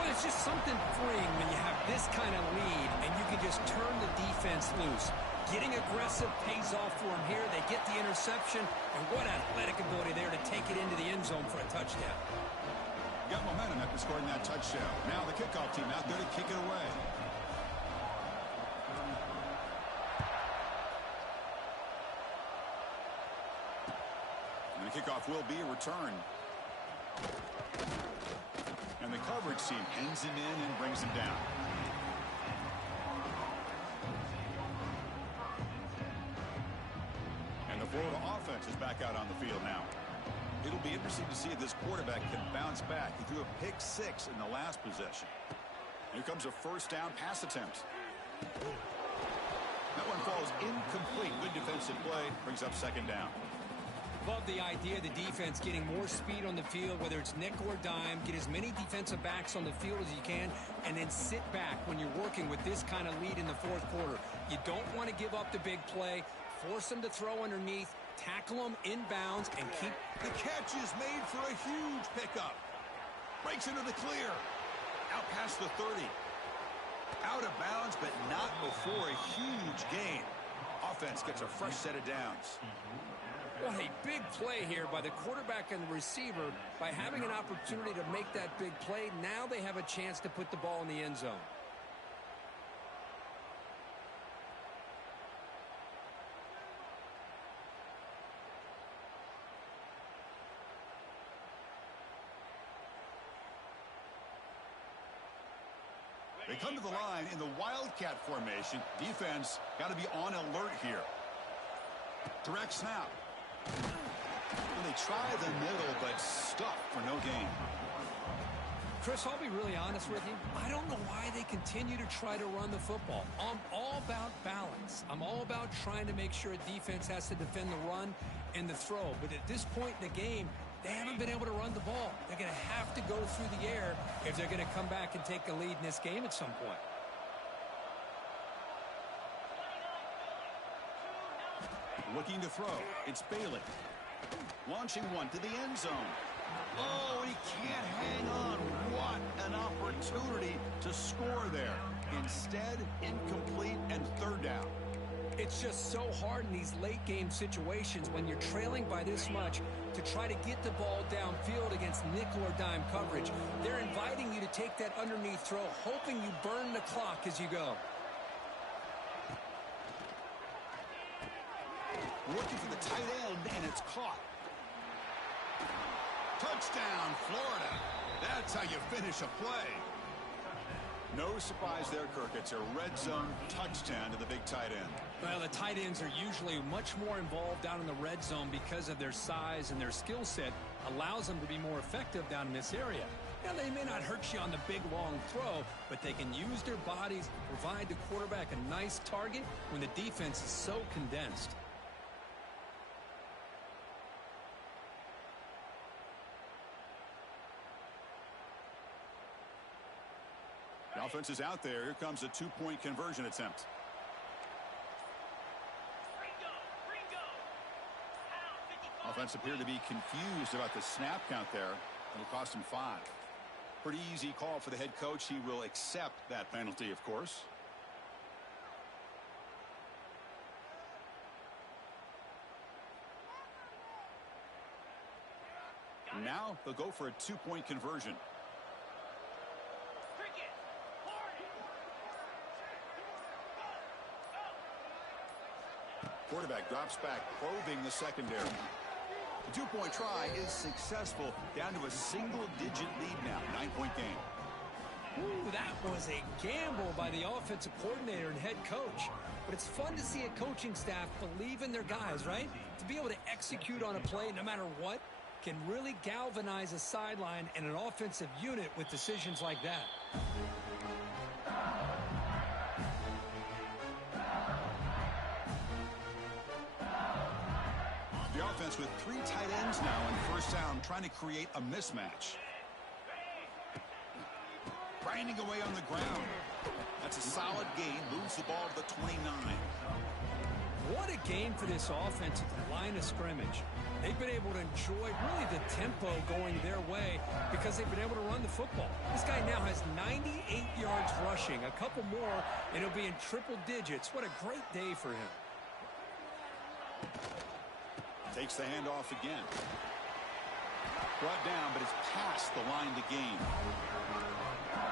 Well, it's just something freeing when you have this kind of lead and you can just turn the defense loose. Getting aggressive pays off for them here. They get the interception, and what athletic ability there to take it into the end zone for a touchdown. Got momentum after scoring that touchdown. Now the kickoff team out there to kick it away. And the kickoff will be a return. And the coverage team pins him in and brings him down. And the Florida offense is back out on the field now. It'll be interesting to see if this quarterback can bounce back. He threw a pick 6 in the last possession. Here comes a first down pass attempt. That one falls incomplete. Good defensive play. Brings up second down. Love the idea of the defense getting more speed on the field, whether it's nickel or dime. Get as many defensive backs on the field as you can, and then sit back when you're working with this kind of lead in the fourth quarter. You don't want to give up the big play. Force them to throw underneath. Tackle them inbounds and keep. The catch is made for a huge pickup. Breaks into the clear. Out past the 30. Out of bounds, but not before a huge gain. Offense gets a fresh set of downs. What a big play here by the quarterback and the receiver. By having an opportunity to make that big play, now they have a chance to put the ball in the end zone. They come to the line in the Wildcat formation. Defense got to be on alert here. Direct snap. And they try the middle, but stuck for no gain. Chris, I'll be really honest with you. I don't know why they continue to try to run the football. I'm all about balance. I'm all about trying to make sure a defense has to defend the run and the throw. But at this point in the game, they haven't been able to run the ball. They're going to have to go through the air if they're going to come back and take the lead in this game at some point. Looking to throw. It's Bailey. Launching one to the end zone. Oh, he can't hang on. What an opportunity to score there. Instead, incomplete and third down. It's just so hard in these late game situations when you're trailing by this much to try to get the ball downfield against nickel or dime coverage. They're inviting you to take that underneath throw, hoping you burn the clock as you go. Looking for the tight end, and it's caught. Touchdown, Florida. That's how you finish a play. No surprise there, Kirk. It's a red zone touchdown to the big tight end. Well, the tight ends are usually much more involved down in the red zone because of their size and their skill set allows them to be more effective down in this area. Now, they may not hurt you on the big, long throw, but they can use their bodies to provide the quarterback a nice target when the defense is so condensed. The offense is out there. Here comes a two-point conversion attempt. Offense appeared to be confused about the snap count there. It'll cost him 5. Pretty easy call for the head coach. He will accept that penalty, of course. Now they'll go for a two-point conversion. Quarterback drops back, probing the secondary. The two-point try is successful, down to a single-digit lead now, 9-point game. Ooh, that was a gamble by the offensive coordinator and head coach. But it's fun to see a coaching staff believe in their guys, right? To be able to execute on a play no matter what can really galvanize a sideline and an offensive unit with decisions like that. The offense with 3 tight ends now in first down, trying to create a mismatch. Grinding away on the ground. That's a solid gain. Moves the ball to the 29. What a game for this offense at the line of scrimmage. They've been able to enjoy really the tempo going their way because they've been able to run the football. This guy now has 98 yards rushing. A couple more, and he'll be in triple digits. What a great day for him. Takes the handoff again. Brought down, but it's past the line to gain.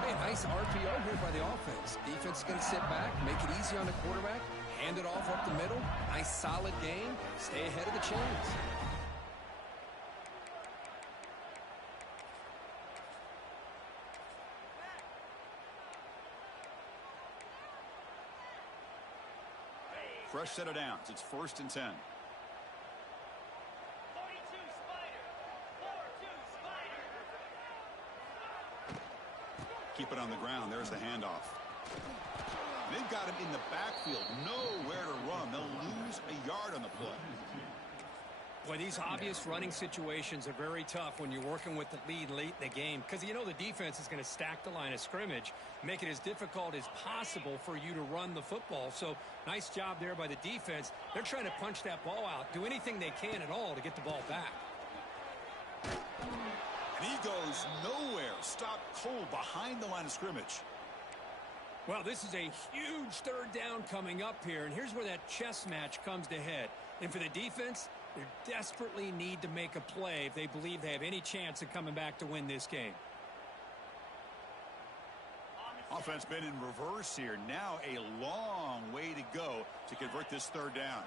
Hey, nice RPO here by the offense. Defense is going to sit back, make it easy on the quarterback, hand it off up the middle. Nice solid game. Stay ahead of the chains. Fresh set of downs. It's 1st and 10. Keep it on the ground. There's the handoff. They've got him in the backfield. Nowhere to run. They'll lose a yard on the play. Boy, these obvious running situations are very tough when you're working with the lead late in the game because you know the defense is going to stack the line of scrimmage, make it as difficult as possible for you to run the football. So nice job there by the defense. They're trying to punch that ball out, do anything they can at all to get the ball back. And he goes nowhere. Stop cold behind the line of scrimmage. Well, this is a huge third down coming up here, and here's where that chess match comes to head. And for the defense, they desperately need to make a play if they believe they have any chance of coming back to win this game. Offense been in reverse here. Now a long way to go to convert this third down.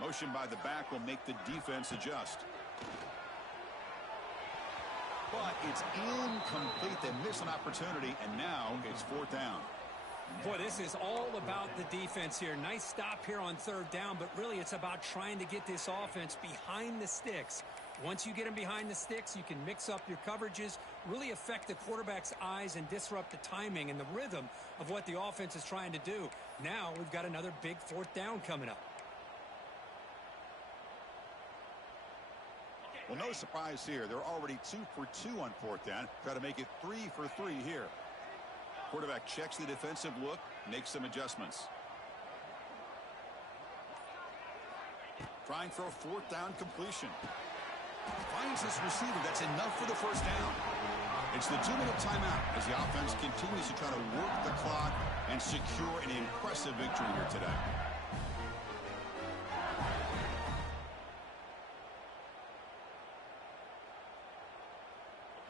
Motion by the back will make the defense adjust. But it's incomplete. They miss an opportunity, and now it's 4th down. Boy, this is all about the defense here. Nice stop here on third down, but really it's about trying to get this offense behind the sticks Once you get him behind the sticks, you can mix up your coverages, really affect the quarterback's eyes and disrupt the timing and the rhythm of what the offense is trying to do. Now we've got another big fourth down coming up. Well, no surprise here. They're already 2 for 2 on fourth down. Try to make it 3 for 3 here. Quarterback checks the defensive look, makes some adjustments. Trying for a fourth down completion. Finds this receiver. That's enough for the first down. It's the 2-minute timeout as the offense continues to try to work the clock and secure an impressive victory here today.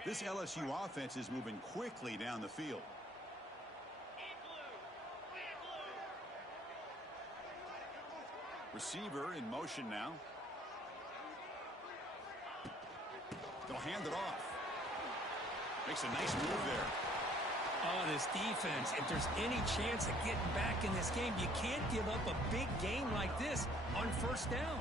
This LSU offense is moving quickly down the field. Receiver in motion now. They'll hand it off. Makes a nice move there. Oh, this defense, if there's any chance of getting back in this game, you can't give up a big game like this on first down.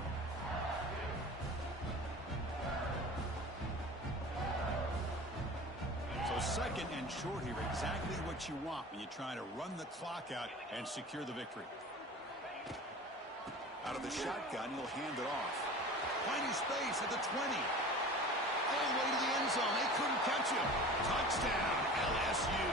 So second and short here, exactly what you want when you try to run the clock out and secure the victory. Out of the shotgun, he'll hand it off. Finding space at the 20. All the way to the end zone. They couldn't catch him. Touchdown, LSU.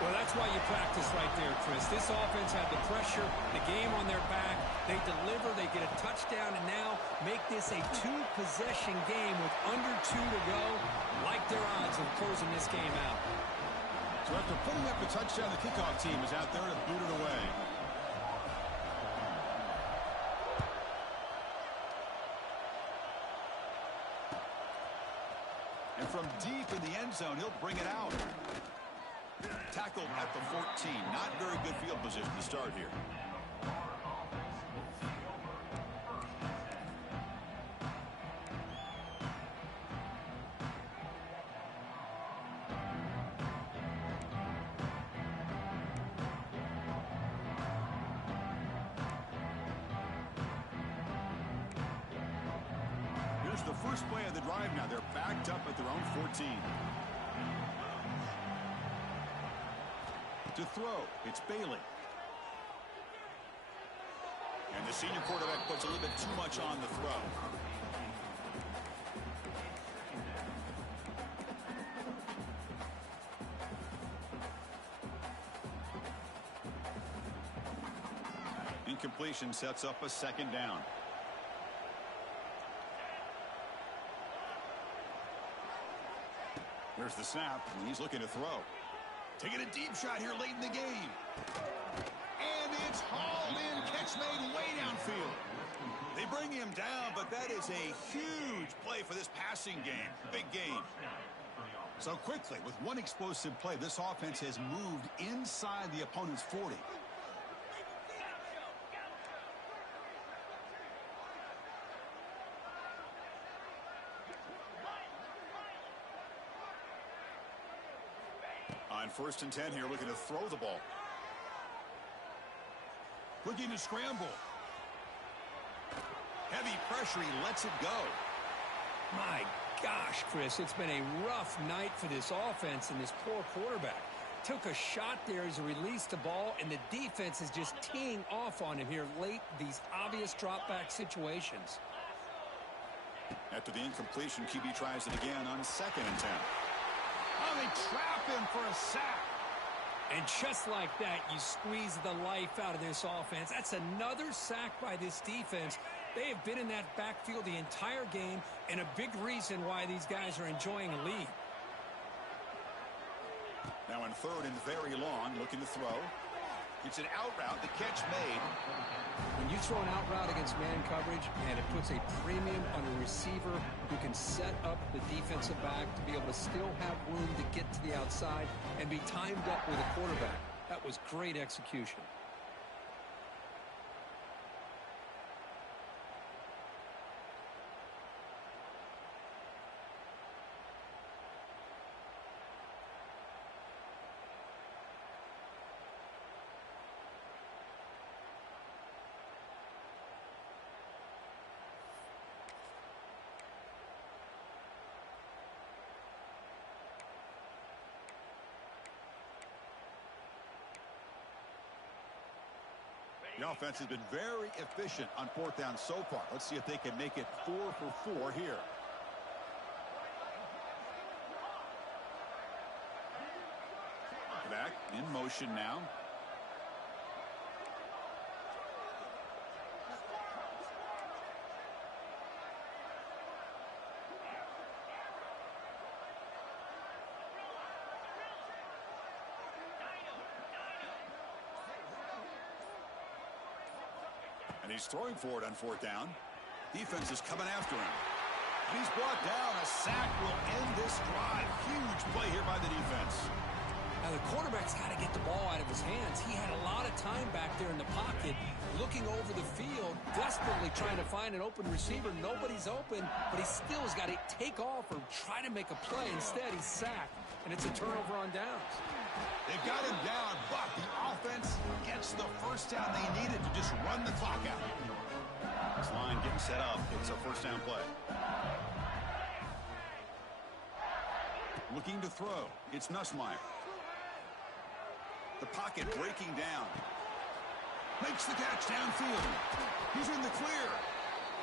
Well, that's why you practice right there, Chris. This offense had the pressure, the game on their back. They deliver, they get a touchdown, and now make this a 2-possession game with under 2 to go. Like their odds of closing this game out. So after putting up the touchdown, the kickoff team is out there to boot it away. And from deep in the end zone, he'll bring it out. Tackled at the 14. Not very good field position to start here. Here's the first play of the drive now. They're backed up at their own 14. To throw, it's Bailey. And the senior quarterback puts a little bit too much on the throw. Incompletion sets up a second down. Here's the snap, and he's looking to throw. Taking a deep shot here late in the game. And it's hauled in. Catch made way downfield. They bring him down, but that is a huge play for this passing game. Big game. So quickly, with one explosive play, this offense has moved inside the opponent's 40. On 1st and 10 here, looking to throw the ball. Looking to scramble. Heavy pressure, he lets it go. My gosh, Chris, it's been a rough night for this offense and this poor quarterback. Took a shot there as he released the ball, and the defense is just teeing off on him here late, these obvious drop-back situations. After the incompletion, QB tries it again on 2nd and 10. Oh, they trap him for a sack. And just like that, you squeeze the life out of this offense. That's another sack by this defense. They have been in that backfield the entire game, and a big reason why these guys are enjoying a lead. Now on 3rd and very long, looking to throw. It's an out route, the catch made. When you throw an out route against man coverage, and it puts a premium on a receiver who can set up the defensive back to be able to still have room to get to the outside and be timed up with a quarterback. That was great execution. The offense has been very efficient on fourth down so far. Let's see if they can make it 4 for 4 here. Back in motion now. And he's throwing for it on fourth down. Defense is coming after him. And he's brought down. A sack will end this drive. Huge play here by the defense. Now, the quarterback's got to get the ball out of his hands. He had a lot of time back there in the pocket, looking over the field, desperately trying to find an open receiver. Nobody's open, but he still has got to take off or try to make a play. Instead, he's sacked, and it's a turnover on downs. They've got him down, but the offense gets the first down they needed to just run the clock out. This line getting set up. It's a first down play. Looking to throw. It's Nussmeier. The pocket breaking down. Makes the catch downfield. He's in the clear.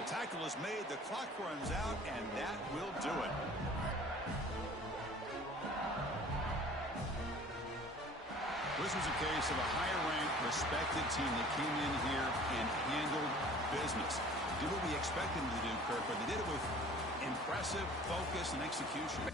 The tackle is made. The clock runs out, and that will do it. This was a case of a higher-ranked, respected team that came in here and handled business. Did what we expected them to do, Kirk, but they did it with impressive focus and execution.